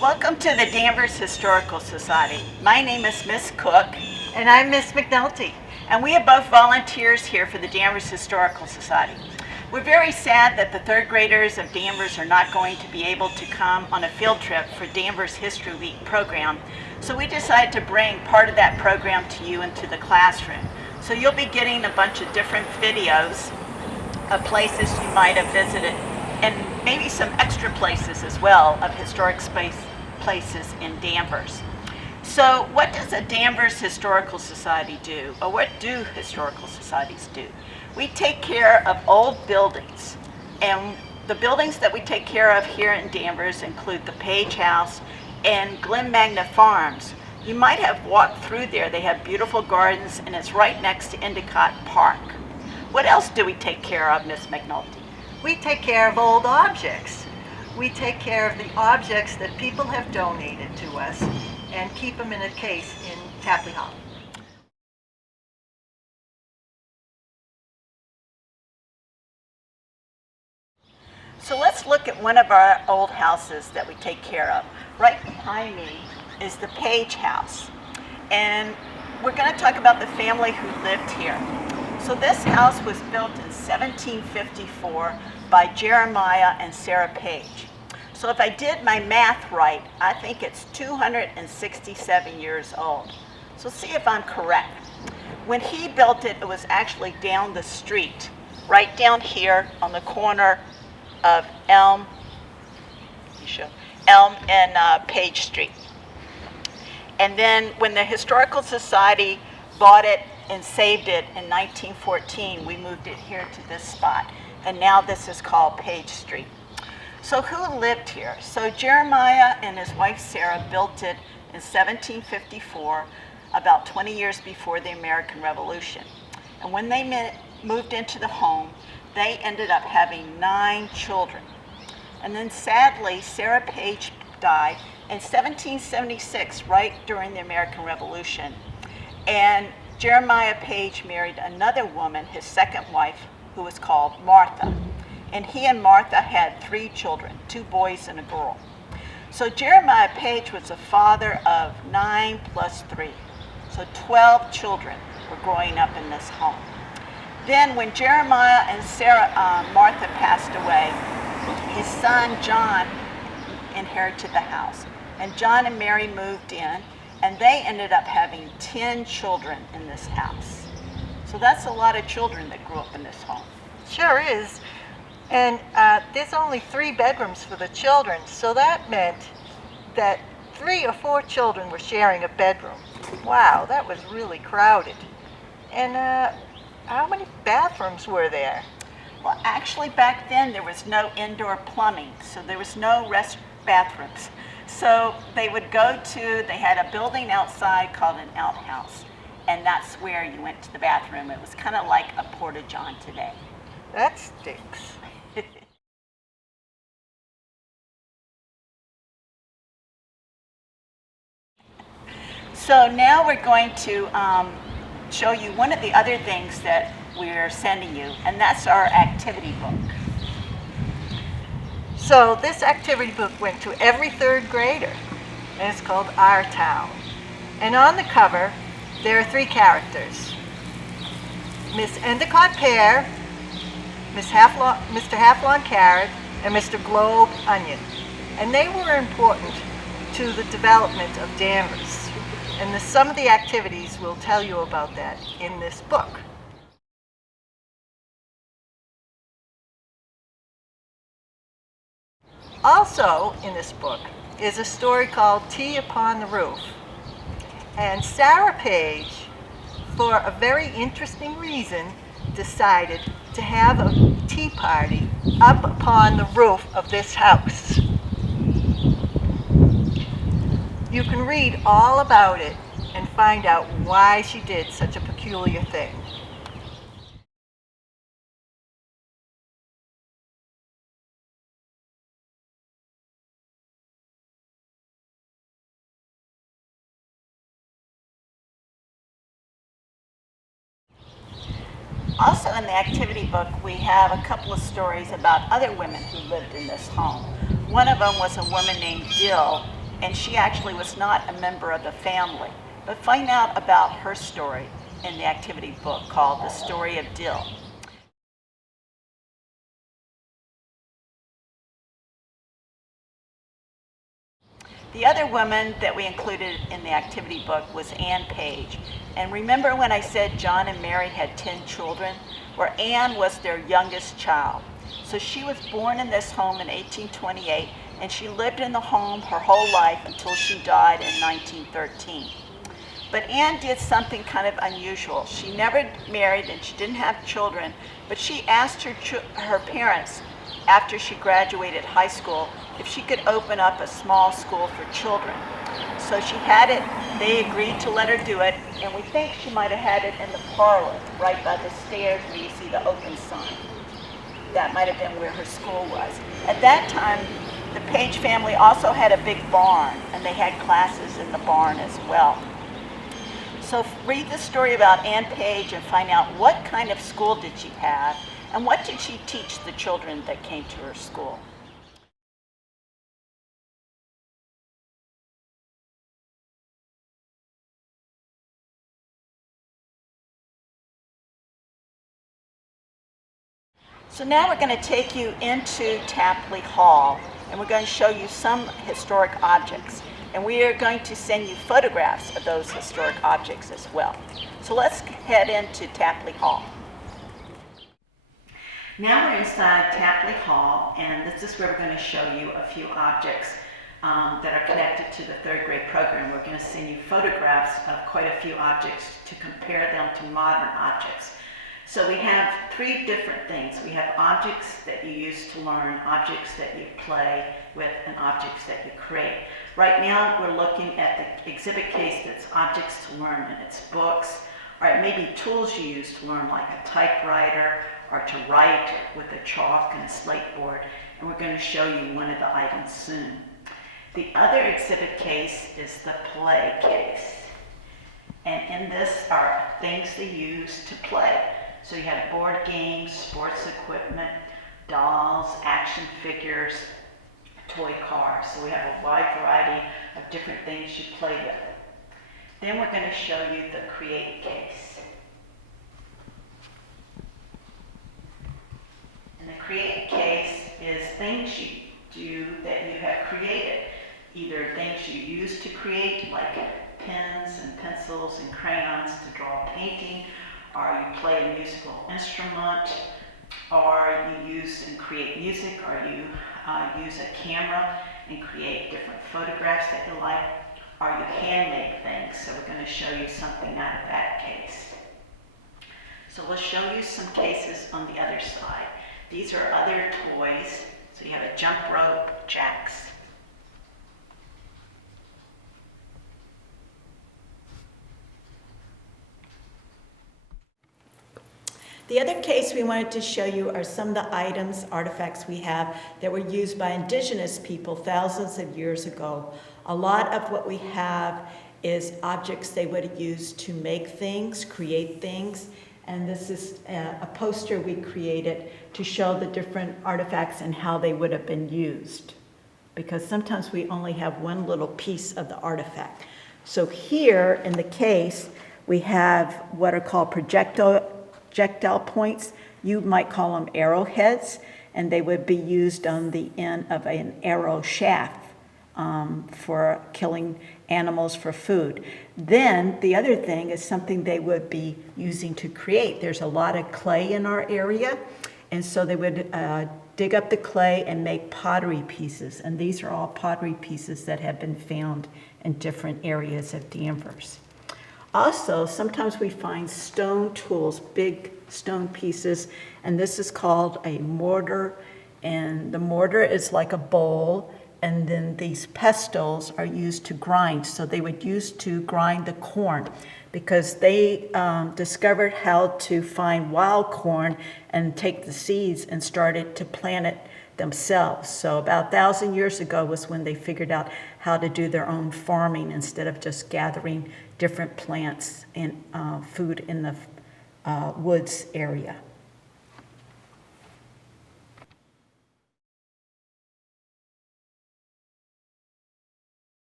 Welcome to the Danvers Historical Society. My name is Miss Cook, And I'm Miss McNulty. and we are both volunteers here for the Danvers Historical Society. We're very sad that the third graders of Danvers are not going to be able to come on a field trip for Danvers History Week program, so we decided to bring part of that program to you into the classroom. So you'll be getting a bunch of different videos of places you might have visited, and maybe some extra places as well of historic places in Danvers. So what does a Danvers Historical Society do, or what do historical societies do? We take care of old buildings, and the buildings that we take care of here in Danvers include the Page House and Glen Magna Farms. You might have walked through there. They have beautiful gardens, and it's right next to Endicott Park. What else do we take care of, Miss McNulty? We take care of old objects. We take care of the objects that people have donated to us and keep them in a case in Tapley Hall. So let's look at one of our old houses that we take care of. Right behind me is the Page House. And we're going to talk about the family who lived here. So this house was built in 1754 by Jeremiah and Sarah Page. So if I did my math right, I think it's 267 years old. So see if I'm correct. When he built it, it was actually down the street, right down here on the corner of Elm and Page Street. And then when the Historical Society bought it and saved it in 1914, we moved it here to this spot. And now this is called Page Street. So who lived here? So Jeremiah and his wife Sarah built it in 1754, about 20 years before the American Revolution. And when they moved into the home, they ended up having 9 children. And then sadly, Sarah Page died in 1776, right during the American Revolution. And Jeremiah Page married another woman, his second wife, who was called Martha. And he and Martha had 3 children, 2 boys and a girl. So Jeremiah Page was the father of 9 plus 3. So 12 children were growing up in this home. Then when Jeremiah and Martha passed away, his son John inherited the house. And John and Mary moved in, and they ended up having 10 children in this house. So that's a lot of children that grew up in this home. Sure is. And there's only 3 bedrooms for the children, so that meant that 3 or 4 children were sharing a bedroom. Wow, that was really crowded. And how many bathrooms were there? Well, actually back then there was no indoor plumbing, so there was no bathrooms. So they would they had a building outside called an outhouse, and that's where you went to the bathroom. It was kind of like a porta-john today. That stinks. So now we're going to show you one of the other things that we're sending you, and that's our activity book. So this activity book went to every 3rd grader, and it's called Our Town. And on the cover, there are 3 characters: Miss Endicott Pear, Mr. Halflawn Carrot, and Mr. Globe Onion. And they were important to the development of Danvers. And some of the activities will tell you about that in this book. Also in this book is a story called Tea Upon the Roof. And Sarah Page, for a very interesting reason, decided to have a tea party up upon the roof of this house. You can read all about it and find out why she did such a peculiar thing. Also in the activity book, we have a couple of stories about other women who lived in this home. One of them was a woman named Dill, and she actually was not a member of the family. But find out about her story in the activity book called The Story of Dill. The other woman that we included in the activity book was Ann Page. And remember when I said John and Mary had 10 children? Where Ann was their youngest child. So she was born in this home in 1828, and she lived in the home her whole life until she died in 1913. But Ann did something kind of unusual. She never married and she didn't have children, but she asked her parents after she graduated high school if she could open up a small school for children. So she had it, they agreed to let her do it, and we think she might have had it in the parlor, right by the stairs where you see the open sign. That might have been where her school was. At that time, the Page family also had a big barn, and they had classes in the barn as well. So read the story about Ann Page and find out what kind of school did she have, and what did she teach the children that came to her school. So now we're going to take you into Tapley Hall, and we're going to show you some historic objects. And we are going to send you photographs of those historic objects as well. So let's head into Tapley Hall. Now we're inside Tapley Hall, and this is where we're going to show you a few objects that are connected to the third grade program. We're going to send you photographs of quite a few objects to compare them to modern objects. So we have three different things. We have objects that you use to learn, objects that you play with, and objects that you create. Right now we're looking at the exhibit case that's objects to learn, and it's books, or it may be tools you use to learn, like a typewriter, or to write with a chalk and a slate board, and we're going to show you one of the items soon. The other exhibit case is the play case, and in this are things they use to play. So you have board games, sports equipment, dolls, action figures, toy cars. So we have a wide variety of different things you play with. Then we're going to show you the create case. And the create case is things you do that you have created. Either things you use to create, like pens and pencils and crayons to draw a painting, or you play a musical instrument, or you use and create music, or you use a camera and create different photographs that you like, or you hand make things. So we're going to show you something out of that case. So we'll show you some cases on the other side. These are other toys. So you have a jump rope, jacks. The other case we wanted to show you are some of the items, artifacts we have that were used by indigenous people thousands of years ago. A lot of what we have is objects they would have used to make things, create things, and this is a poster we created to show the different artifacts and how they would have been used, because sometimes we only have one little piece of the artifact. So here in the case, we have what are called projectile points. You might call them arrowheads, and they would be used on the end of an arrow shaft for killing animals for food. Then the other thing is something they would be using to create. There's a lot of clay in our area, and so they would dig up the clay and make pottery pieces, and these are all pottery pieces that have been found in different areas of Danvers. Also, sometimes we find stone tools, big stone pieces, and this is called a mortar, and the mortar is like a bowl, and then these pestles are used to grind. So they would use to grind the corn, because they discovered how to find wild corn and take the seeds and started to plant it themselves. So about 1,000 years ago was when they figured out how to do their own farming instead of just gathering different plants and food in the woods area.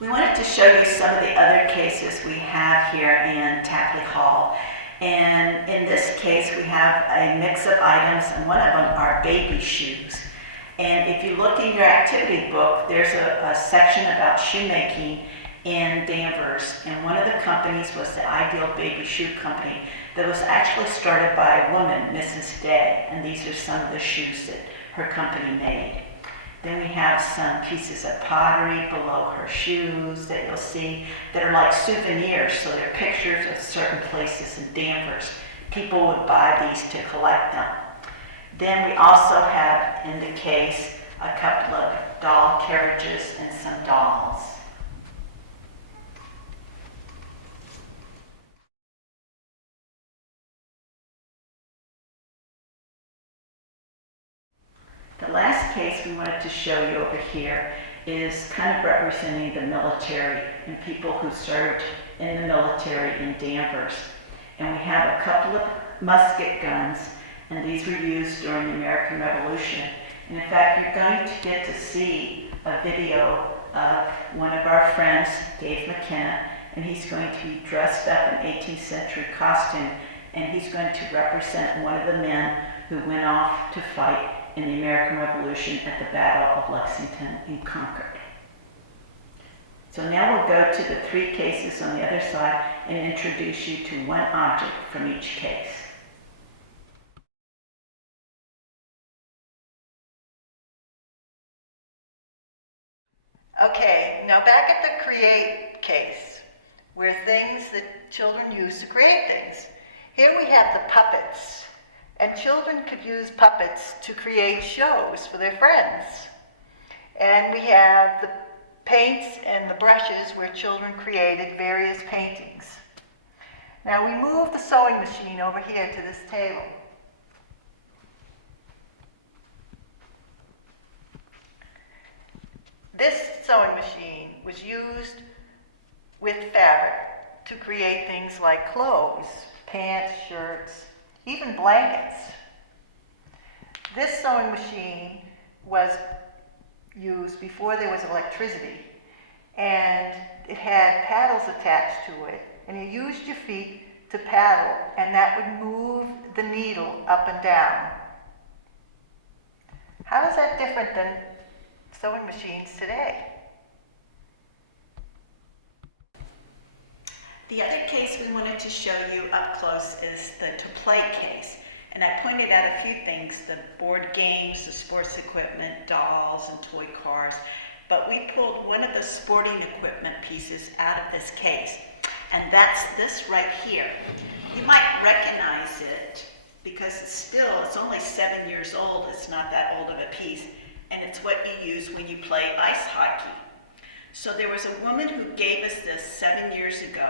We wanted to show you some of the other cases we have here in Tapley Hall. And in this case, we have a mix of items, and one of them are baby shoes. And if you look in your activity book, there's a section about shoemaking in Danvers. And one of the companies was the Ideal Baby Shoe Company that was actually started by a woman, Mrs. Day. And these are some of the shoes that her company made. Then we have some pieces of pottery below her shoes that you'll see that are like souvenirs, so they're pictures of certain places in Danvers. People would buy these to collect them. Then we also have in the case a couple of doll carriages and some dolls. The last case we wanted to show you over here is kind of representing the military and people who served in the military in Danvers. And we have a couple of musket guns, and these were used during the American Revolution. And in fact, you're going to get to see a video of one of our friends, Dave McKenna, and he's going to be dressed up in 18th century costume, and he's going to represent one of the men who went off to fight in the American Revolution at the Battle of Lexington and Concord. So now we'll go to the three cases on the other side and introduce you to one object from each case. Okay, now back at the create case, where things that children use to create things. Here we have the puppets, and children could use puppets to create shows for their friends. And we have the paints and the brushes where children created various paintings. Now we move the sewing machine over here to this table. This sewing machine was used with fabric to create things like clothes, pants, shirts, even blankets. This sewing machine was used before there was electricity, and it had paddles attached to it, and you used your feet to paddle, and that would move the needle up and down. How is that different than sewing machines today? The other case we wanted to show you up close is the to play case. And I pointed out a few things, the board games, the sports equipment, dolls, and toy cars. But we pulled one of the sporting equipment pieces out of this case. And that's this right here. You might recognize it because it's only 7 years old. It's not that old of a piece. And it's what you use when you play ice hockey. So there was a woman who gave us this 7 years ago,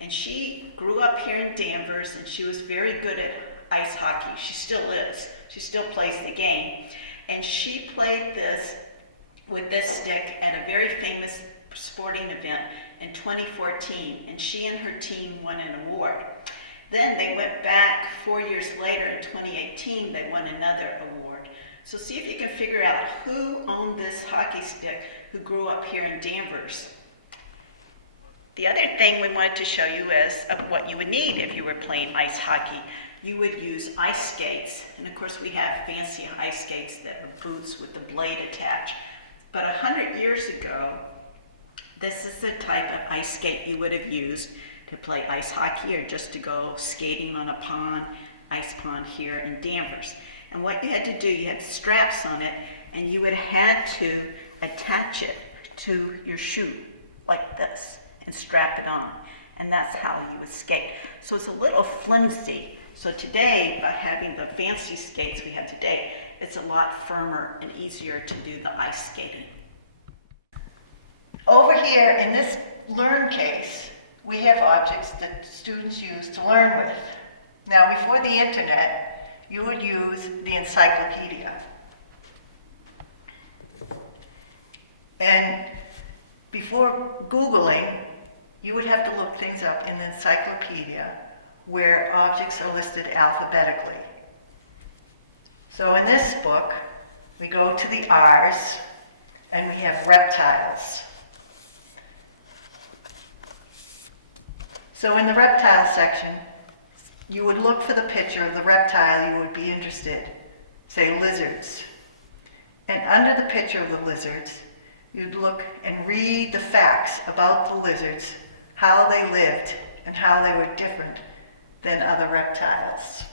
and she grew up here in Danvers, and she was very good at ice hockey. She still is. She still plays the game. And she played this with this stick at a very famous sporting event in 2014, and she and her team won an award. Then they went back 4 years later in 2018, they won another award. So see if you can figure out who owned this hockey stick who grew up here in Danvers. The other thing we wanted to show you is what you would need if you were playing ice hockey. You would use ice skates, and of course we have fancy ice skates that are boots with the blade attached. But 100 years ago, this is the type of ice skate you would have used to play ice hockey or just to go skating on a pond, ice pond here in Danvers. And what you had to do, you had straps on it, and you would have had to attach it to your shoe like this and strap it on. And that's how you would skate. So it's a little flimsy. So today, by having the fancy skates we have today, it's a lot firmer and easier to do the ice skating. Over here in this learn case, we have objects that students use to learn with. Now, before the internet, you would use the encyclopedia. And before Googling, you would have to look things up in the encyclopedia where objects are listed alphabetically. So in this book, we go to the R's, and we have reptiles. So in the reptile section, you would look for the picture of the reptile you would be interested, say lizards. And under the picture of the lizards, you'd look and read the facts about the lizards, how they lived, and how they were different than other reptiles.